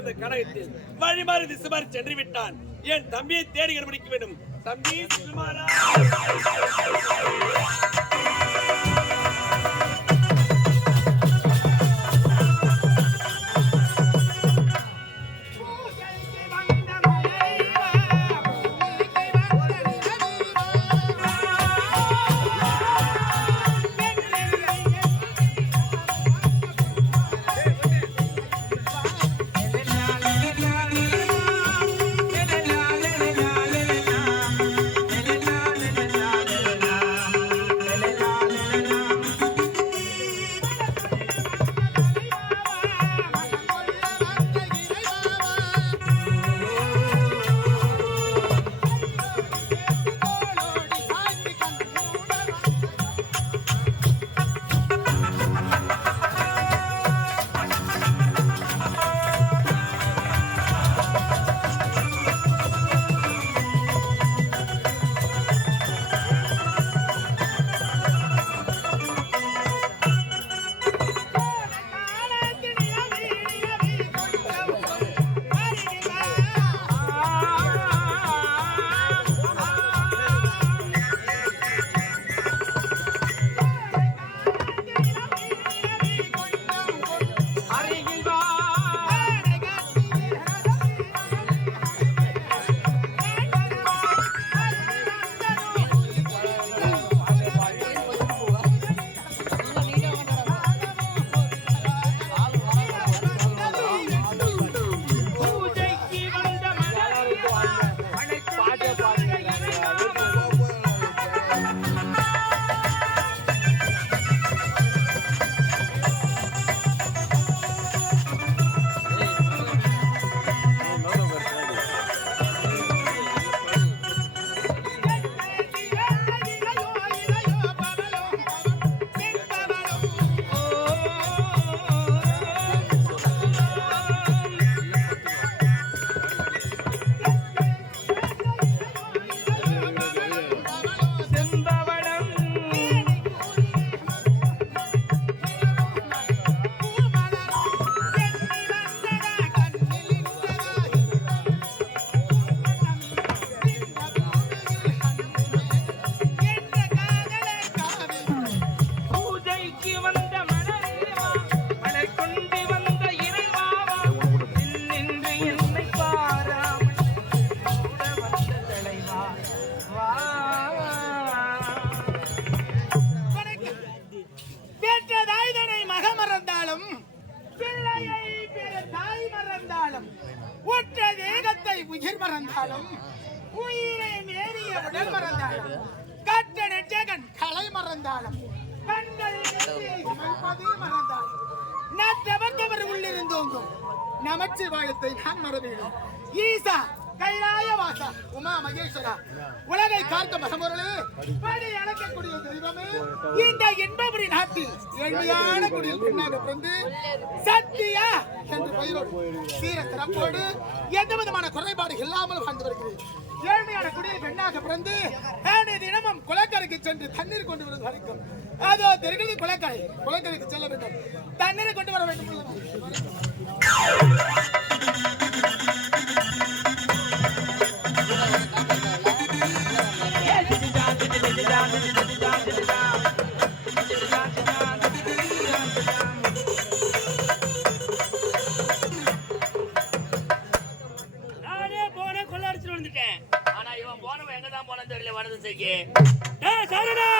வந்த கழகத்தில் வழிமாறி திசுமாறி சென்று விட்டான் என் தம்பியை தேடி கண்டுபிடிக்க வேண்டும் தம்பி சுமாரா பெற்ற தாய்தனை மகமறந்தாலும் பிள்ளையை தாய் மறந்தாலும் உற்ற தேகத்தை உயிர் மறந்தாலும் உயிரை நேரிய உடல் மறந்தாலும் கற்ற நெற்றகன் கலை மறந்தாலும் கண்கள் மறந்தாலும் நற்றவந்தவர் உள்ளிருந்தோங்கும் நமச்சிவாயத்தை நான் மறவேணும். ஈசா கைலாய வாசா. உமா மகேஸ்வரா. உலகை காக்க மகமுரளே படி அழைக்கக்கூடிய தெய்வமே. இந்த இன்பபுரி நாட்டில் எளிமையான குடியில் பின்னாக பிறந்து சத்தியா என்று பெயரோடு சீர சிறப்போடு எந்த விதமான குறைபாடு இல்லாமல் வாழ்ந்து வருகிறேன். ஏழ்மையான குடியில் பெண்ணாக பிறந்து ஏனைய தினமும் குளக்கரைக்கு சென்று தண்ணீர் கொண்டு வருவது வரைக்கும். அதோ தெருகிறது குளக்கரை குளக்கரைக்கு செல்ல வேண்டும். தண்ணீரை கொண்டு வர வேண்டும் தான் போனது தெரியல வடது செய்கி டேய் சரணா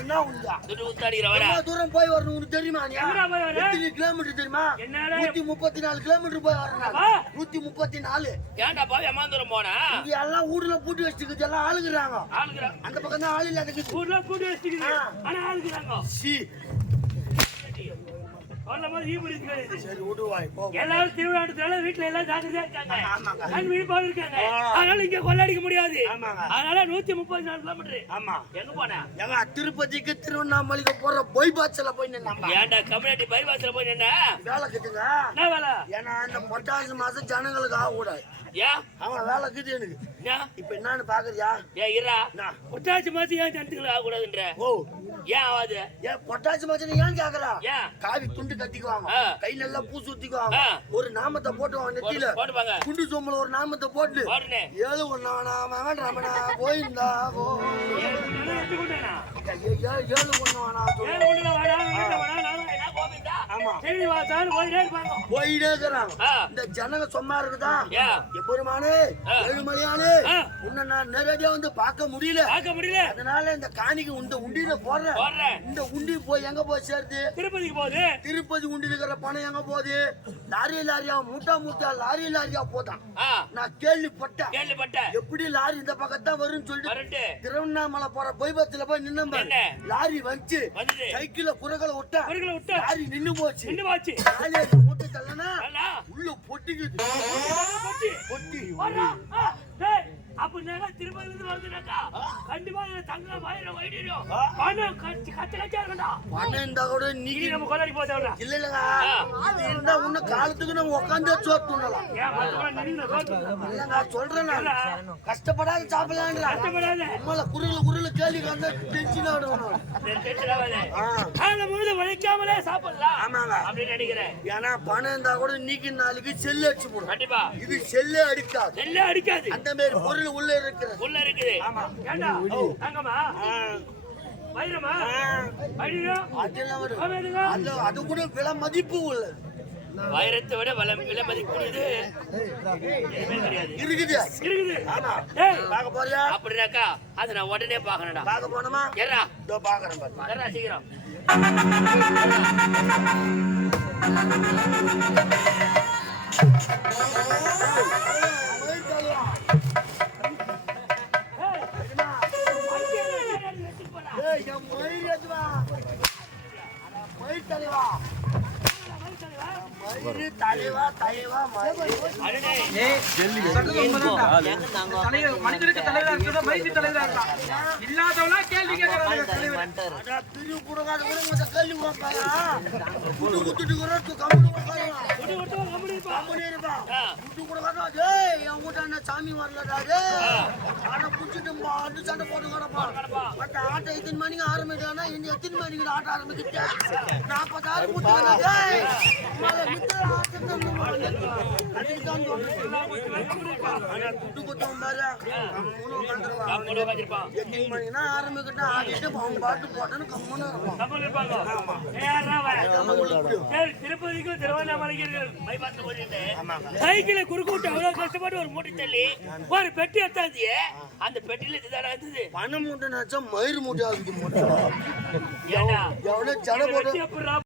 நேரம்டா? துட்டு ஊத்து அடிக்கிறவரா? தூரம் போய் வரணும் உனக்கு தெரியுமா நீ? போய் வர? எத்தனை கிலோமீட்டர் தெரியுமா? நூத்தி முப்பத்தி நாலு கிலோமீட்டர் போய் வரணும்? நூத்தி முப்பத்தி நாலு ஏன்டா பாவி எம்மா தூரம் போனா இங்க எல்லாம் ஊர்ல பூட்டி வச்சுக்கிட்டு எல்லாம் ஆளுக்குறாங்க ஆளுக்குறா அந்த பக்கம் தான் ஆள் இல்லாத ஊர்ல கூட்டி வச்சுக்குது ஆனா ஆளுக்குறாங்க சி சரி விடுவாய் எல்லாரும் திருவிழாட்டத்தால வீட்டுல எல்லாம் ஜாக்கிரதையா இருக்காங்க. கண் விழிப்போடு இருக்காங்க. ஆ. அதனால இங்க கொள்ளடிக்க முடியாது. அதனால நூத்தி முப்பது நாலு கிலோமீட்டர் ஆமா. எங்க திருப்பதிக்கு திருவண்ணாமலைக்கு போற பொய் பாய்ச்சல போய் நின்னாங்க ஏன்டா கம்யூனிட்டி பைபாஸ்ல போய் நின்ன? வேலை என்ன வேலை? ஏன்னா இந்த பொட்டாசி மாசம் ஜனங்களுக்கு ஆகக்கூடாது ஏன்? அவன் வேலை இருக்குது எனக்கு. இப்ப என்னன்னு பாக்குறியா? ஏன் இரா? புத்தாச்சி மாசம் ஏன் ஜனத்துக்கு ஆகக்கூடாதுன்ற ஓ ஏன் ஆகாது ஏன் பொட்டாசி ஏன் கேக்குறா? காவி துண்டு கட்டிக்குவாங்க. கை நல்லா பூ சுத்திக்குவாங்க. ஒரு நாமத்தை போட்டுவாங்க நெத்தியில குண்டு சோம்பல ஒரு நாமத்தை போட்டு ஏழு ஒண்ணானா மகன் ரமணா ஏ- ஏழு போயிட்டே இருப்பாங்க. போயிட்டே இருக்கிறாங்க. ஆ. இந்த ஜனங்க சும்மா இருக்குதா? எப்பெருமானே. ஏழுமலையானே. உன்னை நான் நேரடியா வந்து பார்க்க முடியல. பார்க்க முடியல. அதனால இந்த காணிக்கு உண்ட உண்டியில போடுறேன். இந்த உண்டி போய் எங்க போய் சேருது? திருப்பதிக்கு போகுது. திருப்பதி உண்டியில் இருக்கிற பணம் எங்க போகுது? லாரி லாரியா மூட்டா மூட்டா லாரி லாரியா போதான். நான் கேள்விப்பட்டேன். கேள்விப்பட்டேன். எப்படி லாரி இந்த பக்கத்தான் வரும்னு சொல்லிட்டு திருவண்ணாமலை போற பைபத்துல போய். என்ன? லாரி வந்து சைக்கிள்ல குரகலை விட்டா லாரி நின்னு போச்சு நின்று வாச்சு. லாரியை மூட்டை தள்ளனா உள்ள பொட்டிக்குது பொட்டி பொட்டி. வரா ஆ, டேய், அப்ப நேரா திருப்பதில இருந்து வருதுனாக்கா கண்டிப்பா இதுல தங்கம் வயிறு வைடியும் பணம் கச்சு கச்ச கச்சா இருக்கண்டா பணம் இருந்தா கூட நீ நம்ம கொள்ளாடி போதவரா இல்ல இல்லங்க இருந்தா உன்ன காலத்துக்கு நம்ம உட்காந்தே ரோட்டு இல்லங்க சொல்றேன் நான். கஷ்டப்படாத சாப்பிடலான்ற கஷ்டப்படாத. நம்மள குருல குருல கேள்வி வந்து டென்ஷன் ஆடுவோம் உழைக்காமலே சாப்பிடலாம். ஆமாங்க. அப்படின்னு நினைக்கிறேன். ஏன்னா பணம் இருந்தா கூட நீக்கி நாளைக்கு செல்லு அடிச்சு போடும். கண்டிப்பா. இது செல்லே அடிக்காது. எல்லாம் அடிக்காது. அந்த மாதிரி பொருள் உள்ள இருக்கிறது. உள்ள இருக்குது. ஆமா. ஏண்டா? தங்கமா வைரமா. அது அது கூட விலை மதிப்பு உள்ளது. வைரத்தை விட விலை விலை கிடையாது இருக்குது. இருக்குது. ஆமா. ஏய். பார்க்க போறியா? அப்படின்னாக்கா அதை நான் உடனே பார்க்கணும்டா பார்க்க போனோமா ஏறா. இதோ பாக்குறேன் பாரு. ஏறா சீக்கிரம். ஏய், தலைவா தலைவரா இருக்கிறதா வைத்திய தலைவரா இருக்கலாம் இல்லாதவனா கேள்வி கேட்கறாங்க சாமி வரலடா, டேய். ஆனை புடிச்சிட்டு சண்டை போட்டு பட் ஆட்டை எத்தனை மணிக்கு இன்னும் எத்தனை மணிக்கு ஆட்ட ஆரம்பிக்கிட்டா ஆடிட்டு அவங்க பாட்டு போட்டேன்னு கம்முன்னு இருப்பான் திருப்பதிக்கும் திருவண்ணாமலைக்கு சைக்கிளை குறுக்கு விட்டு அவ்வளவு கஷ்டப்பட்டு ஒரு மூட்டை தள்ளி ஒரு பெட்டி எடுத்தாச்சு அந்த பெட்டியில இதுதானா இருந்தது? பணம் மூட்டை நினைச்சா மயிறு மூட்டை. ஆகுது மூட்டை எவ்வளவு அப்புறம்